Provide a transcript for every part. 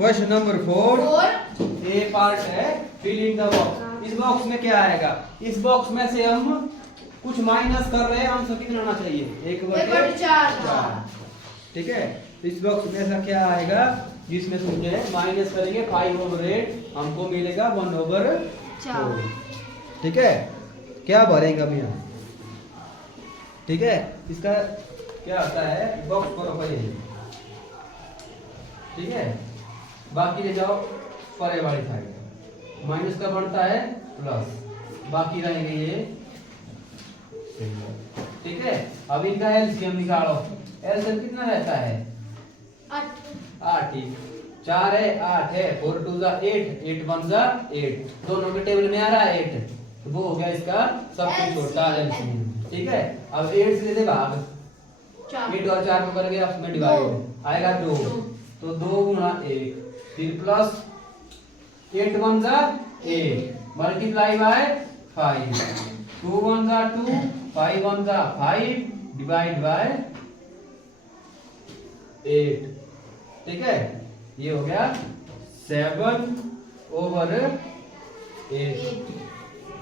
Question number 4 ए part है fill in the box. इस box में क्या आएगा? इस बॉक्स में से हम कुछ माइनस कर रहे हैं, आंसर कितना आना चाहिए? 1/4। ठीक है, तो इस बॉक्स में ऐसा क्या आएगा जिसमें से मुझे माइनस करेंगे 5/8, हमको मिलेगा 1/4। ठीक है, क्या भरेंगे हम यहाँ? ठीक है, इसका क्या होता है, बॉक्स करो पहले। ठीक है, बाकी ले जाओ परे वाली साइड, माइनस का बनता है प्लस, बाकी रहेंगे ये। ठीक है, अब इनका एलसीएम निकालो। एलसीएम कितना रहता है? 8 ही 4 है, 8 है, 4 2 जा 8, 8 1 जा 8, दोनों के टेबल में आ रहा है 8, तो वो हो गया इसका सबसे छोटा एलसीएम। ठीक है, अब 8 से दे भाग, 8 और 4 को करेंगे आपस में डिवाइड, आएगा 2, तो 2 गुणा 1, फिर प्लस 8 1 जा 8 मल्टीप्लाई बाय 5, 2 1 जा 2, 5 1 जा 5 डिवाइड बाय 8। ठीक है, ये हो गया 7/8।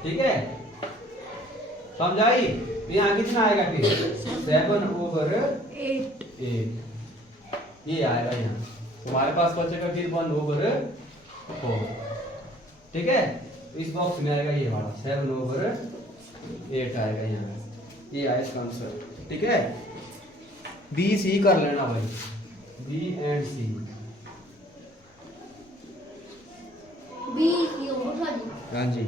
ठीक है, समझाई? यहाँ कितना आएगा फिर? 7/8 ये आएगा यहाँ। तुम्हारे पास बचेगा फिर 1/4। ठीक है, इस बॉक्स में आएगा ये वाला 7/8 आएगा यहाँ, ये आया इसका आंसर। ठीक है, बी सी कर लेना भाई, बी एंड सी। हाँ जी,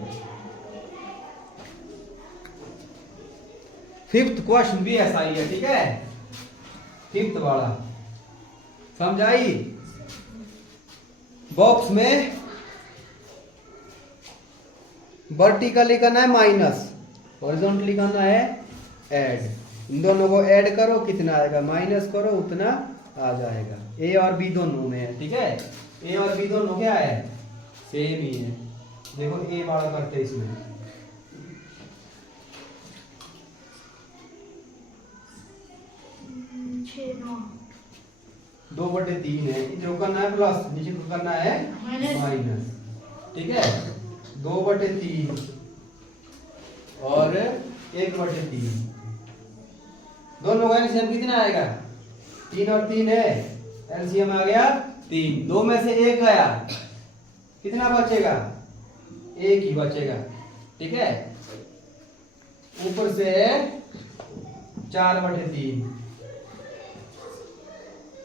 फिफ्थ क्वेश्चन भी ऐसा ही है। ठीक है, फिफ्थ वाला समझाई? बॉक्स में वर्टिकली करना है माइनस, हॉरिजॉन्टली करना है ऐड। इन दोनों को ऐड करो, कितना आएगा? माइनस करो, उतना आ जाएगा। ए और बी दोनों में है। ठीक है, ए और बी दोनों क्या है? सेम ही है। देखो ए वाला करते हैं इसमें, दो बटे 3 है, जो करना है प्लस, नीचे को करना है माइनस। ठीक है, 2/3 और 1/3, दोनों का एलसीएम कितना आएगा? 3 और 3 है, एलसीएम आ गया 3। 2 में से 1 गया, कितना बचेगा? 1 ही बचेगा। ठीक है, ऊपर से 4/3,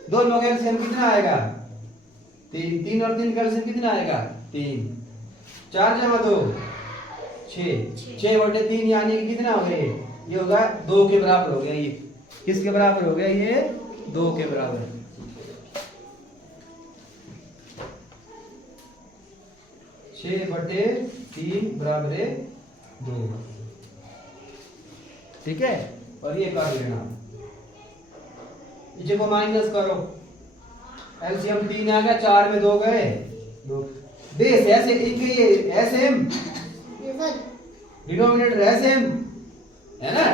दोनों का एलसीएम कितना आएगा? 3। 3 और 3 का एलसीएम कितना आएगा? 3। 4 जमा 2 6, 6/3 यानी कि कितना हो गया? ये होगा 2 के बराबर हो गया। ये किसके बराबर हो गया? ये 2 के बराबर। छह बटे 3 बराबर है 2। ठीक है, और ये कर लेना, नीचे को माइनस करो, एलसीएम 3 आ गया, 4 में 2 गए, 2 देश ऐसे इनके एसएम डिनोमिनेटर एसएम है ना,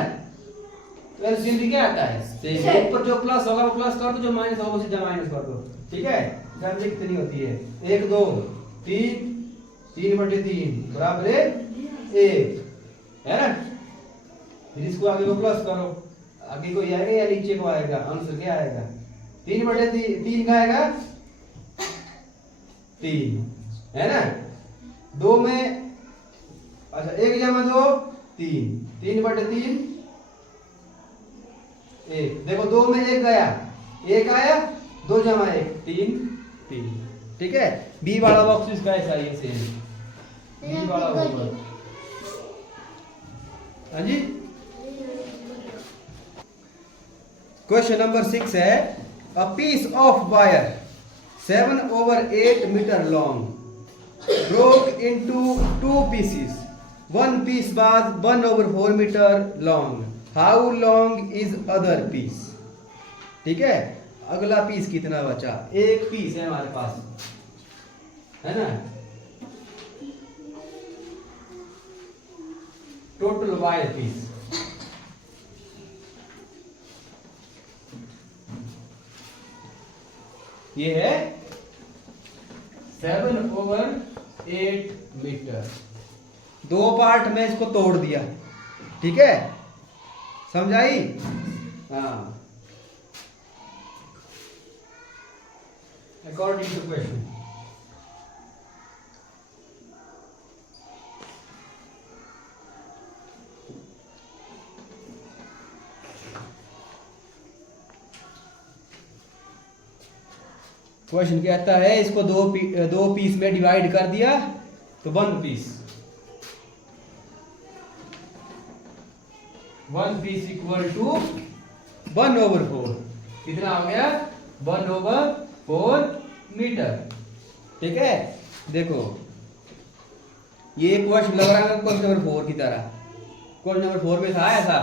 तो एलसीएम भी क्या आता है? सेम। ऊपर जो प्लस होगा वो प्लस कर दो, जो माइनस होगा वो सीधा माइनस कर दो। ठीक है, गणना कितनी होती है? 1 2 3, 3/3 बराबर है 1, है ना। फिर इसको आगे को प्लस करो, आगे को आएगा या नीचे को आएगा? आंसर क्या आएगा? 3/3 का आएगा 3, है ना। 2 में अच्छा 1 जमा 2 3, 3/3 1। देखो 2 में 1 गया, 1 आया, 2 जमा 1 3 3। ठीक है, बी वाला बॉक्स इसका ऐसा ही है, सेम बी वाला होगा। हाँ जी, क्वेश्चन नंबर 6 है, a piece of wire 7/8 metre long broke into 2 pieces. One piece was 1/4 meter long. How long is other piece? ठीक है, अगला पीस कितना बचा? एक पीस है हमारे पास, है ना। टोटल वायर पीस ये है 7/8 मीटर। दो पार्ट में इसको तोड़ दिया, ठीक है, समझाई? हाँ, अकॉर्डिंग टू क्वेश्चन। क्वेश्चन कहता है इसको दो पीस में डिवाइड कर दिया तो 1 पीस, 1 पीस इक्वल टू 1/4। कितना हो गया? 1/4 मीटर, ठीक है। देखो ये क्वेश्चन लग रहा है क्वेश्चन नंबर 4 की तरह। क्वेश्चन नंबर 4 में था ऐसा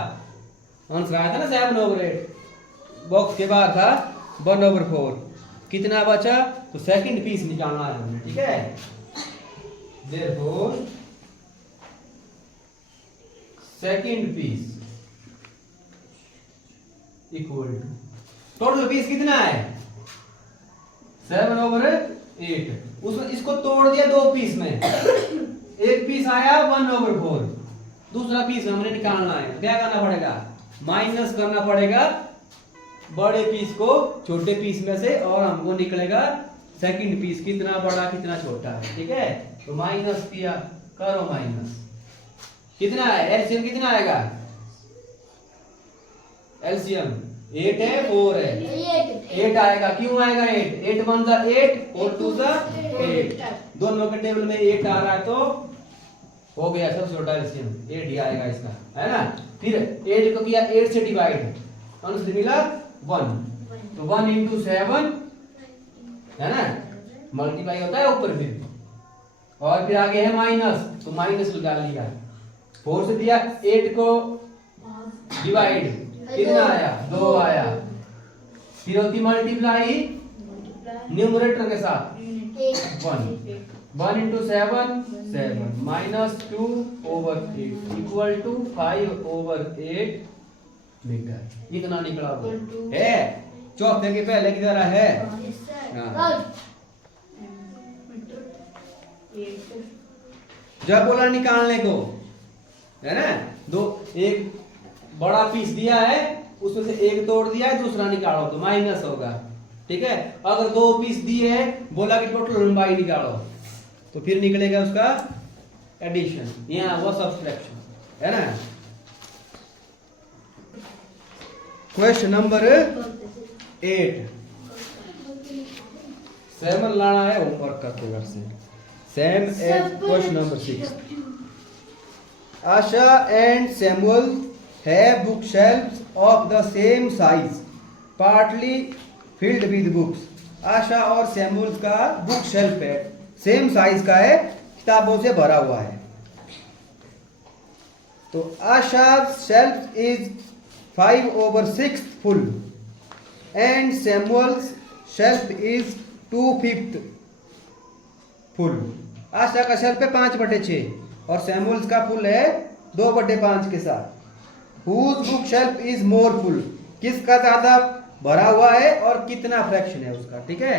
आंसर आया था ना 7/8, बॉक्स के बाहर था 1/4। कितना बचा? तो सेकंड पीस निकालना है हमने, ठीक है। Therefore second piece equal to, total piece कितना है? 7/8। उसमें इसको तोड़ दिया दो पीस में, एक पीस आया 1/4, दूसरा पीस हमने निकालना है। क्या करना पड़ेगा? माइनस करना पड़ेगा बड़े पीस को छोटे पीस में से, और हमको निकलेगा सेकंड पीस कितना बड़ा कितना छोटा है, ठीक है। तो माइनस किया, करो माइनस, कितना है? एलसीएम कितना आएगा? एलसीएम 8 है 4 है, 8 आएगा। क्यों आएगा 8? 8 1 जा 8 और 2 जा 8, दोनों के टेबल में 8 आ रहा है तो हो गया सबसे छोटा एलसीएम 8 ही आएगा इसका, है ना। फिर 8 को किया 8 से डिवाइड, आंसर मिला 1, तो 1 into 7 है ना, मल्टीप्लाई होता है ऊपर फिर, और फिर आगे है माइनस, तो माइनस लगा लिया। 4 से दिया 8 को डिवाइड, कितना आया? 2 आया। फिर होती मल्टीप्लाई न्यूमरेटर के साथ 1 into 7 7 minus 2/8 equal to 5/8 metre. इतना निकला है, चौथे के पहले की तरह है। हाँ। जब बोला निकालने को, है ना, दो एक बड़ा पीस दिया है उसमें से एक तोड़ दिया है, दूसरा निकालो तो माइनस होगा, ठीक है। अगर दो पीस दिए है, बोला कि टोटल लंबाई निकालो, तो फिर निकलेगा उसका एडिशन, यहाँ वो सब्सट्रैक्शन, है ना। क्वेश्चन नंबर 8 7 लाना है, होमवर्क करते घर से। Same as question number 6। Asha and Samuel have bookshelves of the same size partly filled with books। Asha और सैमुअल का बुक शेल्फ है, सेम साइज का है, किताबों से भरा हुआ है। तो Asha shelf is 5/6 full and Samuel's shelf is 2/5 full। Asha का शेल्फ है 5/6 और सैमुअल्स का फुल है 2/5 के साथ। Whose book shelf is more full? किसका ज्यादा भरा हुआ है और कितना फ्रैक्शन है उसका, ठीक है।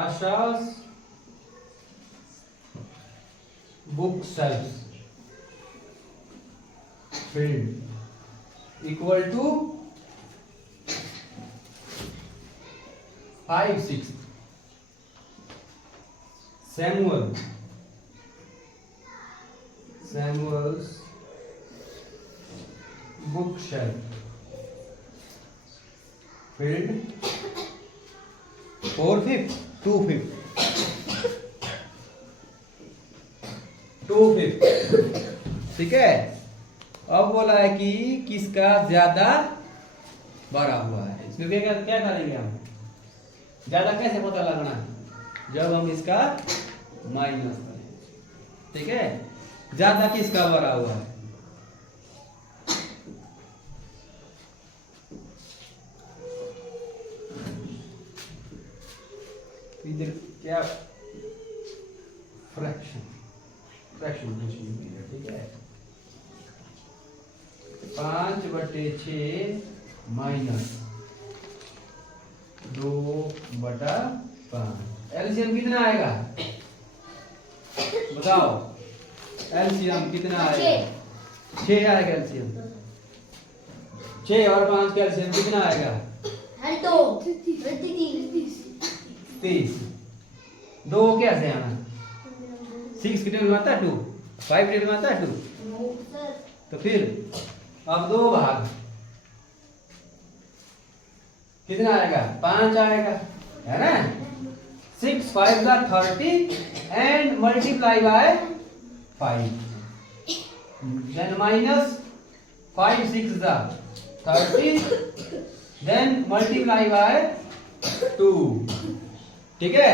Asha's book shelf filled equal to 5/6। Samuel's bookshelf filled 4/5 2/5 ठीक है। अब बोला है कि किसका ज्यादा भरा हुआ है, इसमें क्या करेंगे हम? ज्यादा कैसे पता लगना है? जब हम इसका माइनस करें, ठीक है। ज्यादा किसका भरा हुआ है? इधर क्या फ्रैक्शन पूछनी है, ठीक है। 5/6 माइनस 2/5। एलसीएम कितना आएगा बताओ? एलसीएम कितना आएगा? 6 आएगा एलसीएम। 6 और 5 का एलसीएम कितना आएगा? 30। 2 कैसे आना? 6 की टेबल में आता है 2, 5 टेबल में आता है 2। तो फिर अब 2 भाग कितना आएगा? 5 आएगा, है ना? 6 5 का 30 and multiply by 5, then minus 5 6 का 30, then multiply by 2, ठीक है?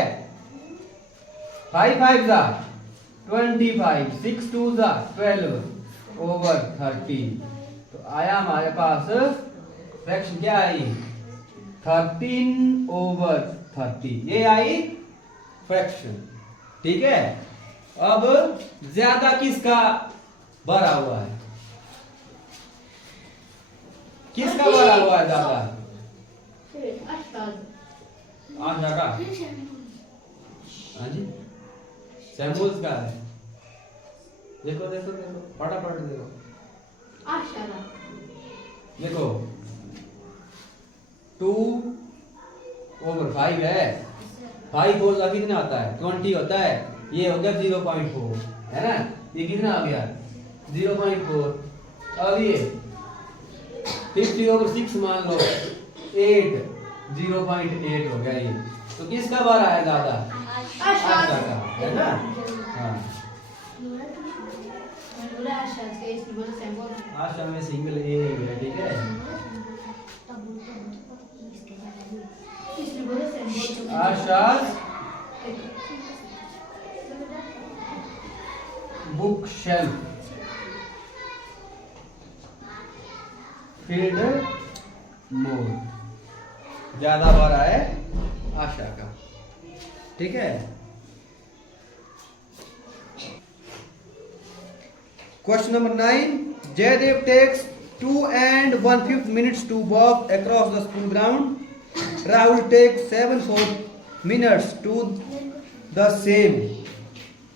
5 5 का 25, 6 2 का 12 ओवर 30। तो आया हमारे पास फ्रैक्शन क्या आई? 13/30, ये आई फ्रैक्शन, ठीक है? अब ज्यादा किसका भरा हुआ है? किसका भरा हुआ है ज्यादा? आशा का। हाँ जी, सैमुअल्स का है। देखो देखो देखो, फटाफट देखो। आशा का देखो 2/5 है। 5 बोल कितना होता है? 20 होता है। ये हो गया 0.4, है ना? ये कितना आ गया? 0.4। अब ये 50/6 मान लो 8, 0.8 हो गया ये। तो किसका बार आया ज्यादा? आशा का, है ना? हाँ, आशा में सिंगल ए है, ठीक है? Asha bookshelf filled more, ज्यादा भरा है आशा का, ठीक है? Question number 9, Jaidev takes 2 and 1/5 minutes to walk across the school ground. Rahul takes 7/4 minutes to the same.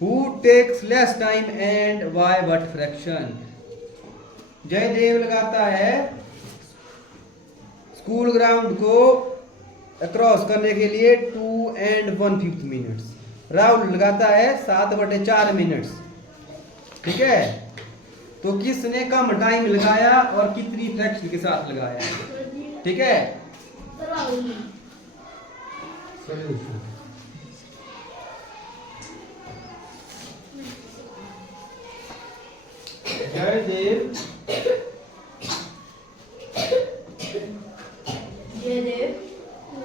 Who takes less time and why? What fraction? Jaidev लगाता है स्कूल ग्राउंड को across करने के लिए 2 and 1/5 मिनट्स। राहुल लगाता है 7/4 मिनट्स, ठीक है? तो किसने कम टाइम लगाया और कितनी फ्रैक्शन के साथ लगाया, ठीक है? Jaidev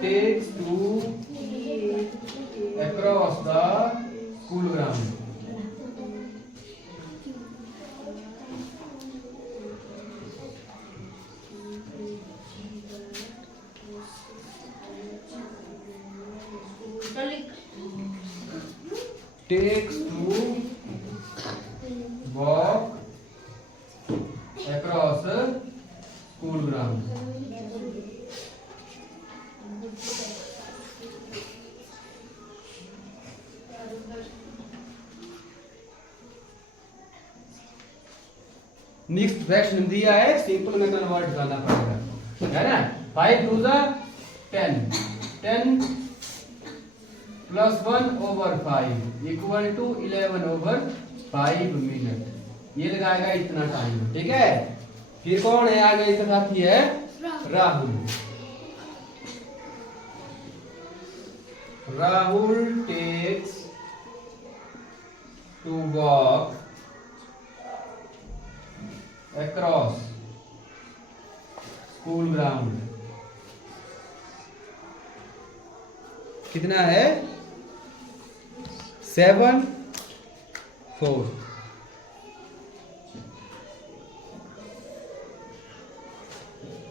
takes to across the school ground. Takes to walk across school ground. Next fraction दिया है, सिंपल में कन्वर्ट करना पड़ेगा, है ना? 5 2 10, 10 + 1/5 = 11/5 मिनट। ये लगाएगा इतना टाइम, ठीक है? फिर कौन है आगे? इसका साथी है Rahul. Rahul takes to walk across school ground. कितना है? 7/4।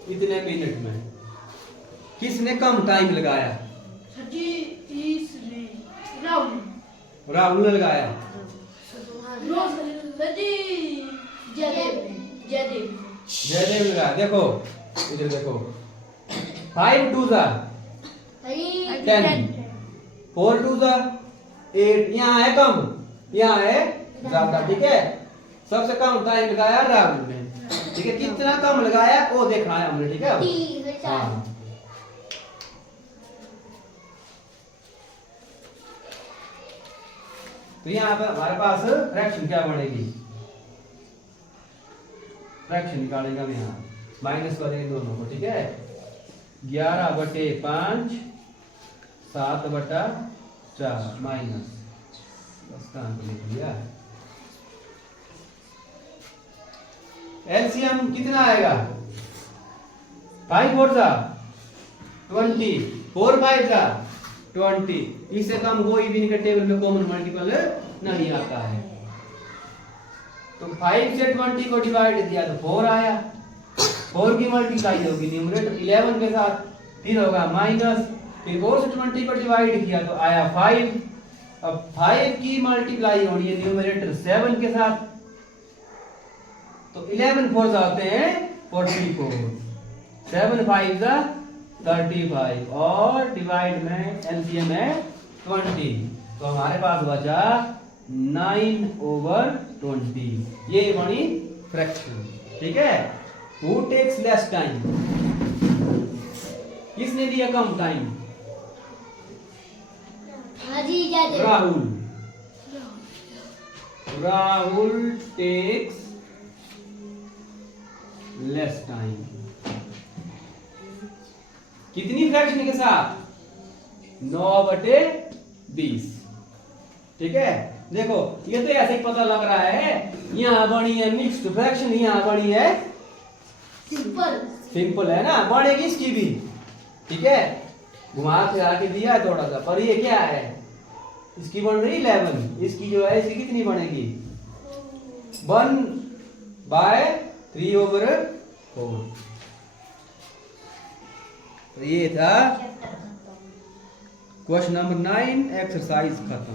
इतने मिनट में किसने कम टाइम लगाया? राहुल ने लगाया। जयदेव लगाया। देखो इधर देखो 5 2 जा 10 4 2 जा 8 यहाँ है कम यहाँ है ज्यादा ठीक है। सबसे कम टाइम लगाया राहुल ने ठीक है। कितना कम लगाया वो देखना है हमने ठीक है। हाँ तो यहाँ पर हमारे पास फ्रैक्शन क्या बनेगी, फ्रैक्शन निकालेंगे हम यहाँ माइनस करेंगे दोनों को ठीक है। 11/5 7/4 माइनस बस काम को लिख लिया। एलसीएम कितना आएगा 5 4 जा 20 4 5 जा 20। इससे कम कोई भी इनके टेबल में कॉमन मल्टीपल नहीं आता है। तो 5 से 20 को डिवाइड किया तो 4 आया। 4 की मल्टीप्लाई होगी न्यूमरेटर 11 के साथ, फिर होगा माइनस, फिर 4 से 20 को डिवाइड किया तो आया 5। अब 5 की मल्टीप्लाई होनी है न्यूमरेटर 7 के साथ, तो 11 4 होते हैं 44, 7 5 जा 35 और डिवाइड में एलसीएम है 20। तो हमारे पास बचा 9/20। ये बनी फ्रैक्शन ठीक है। Who takes less time? किसने दिया कम time? Rahul. Rahul takes less time। कितनी फ्रैक्शन के साथ 9/20 ठीक है। देखो ये तो ऐसे ही पता लग रहा है, यहाँ बनी है मिक्स्ड फ्रैक्शन, यहाँ बनी है सिंपल है ना, बनेगी इसकी भी ठीक है। घुमा फिरा के दिया है थोड़ा सा, पर ये क्या है इसकी बन रही 11, इसकी जो है इसकी कितनी बनेगी 1/3/4। तो ये था क्वेश्चन नंबर 9 एक्सरसाइज खत्म।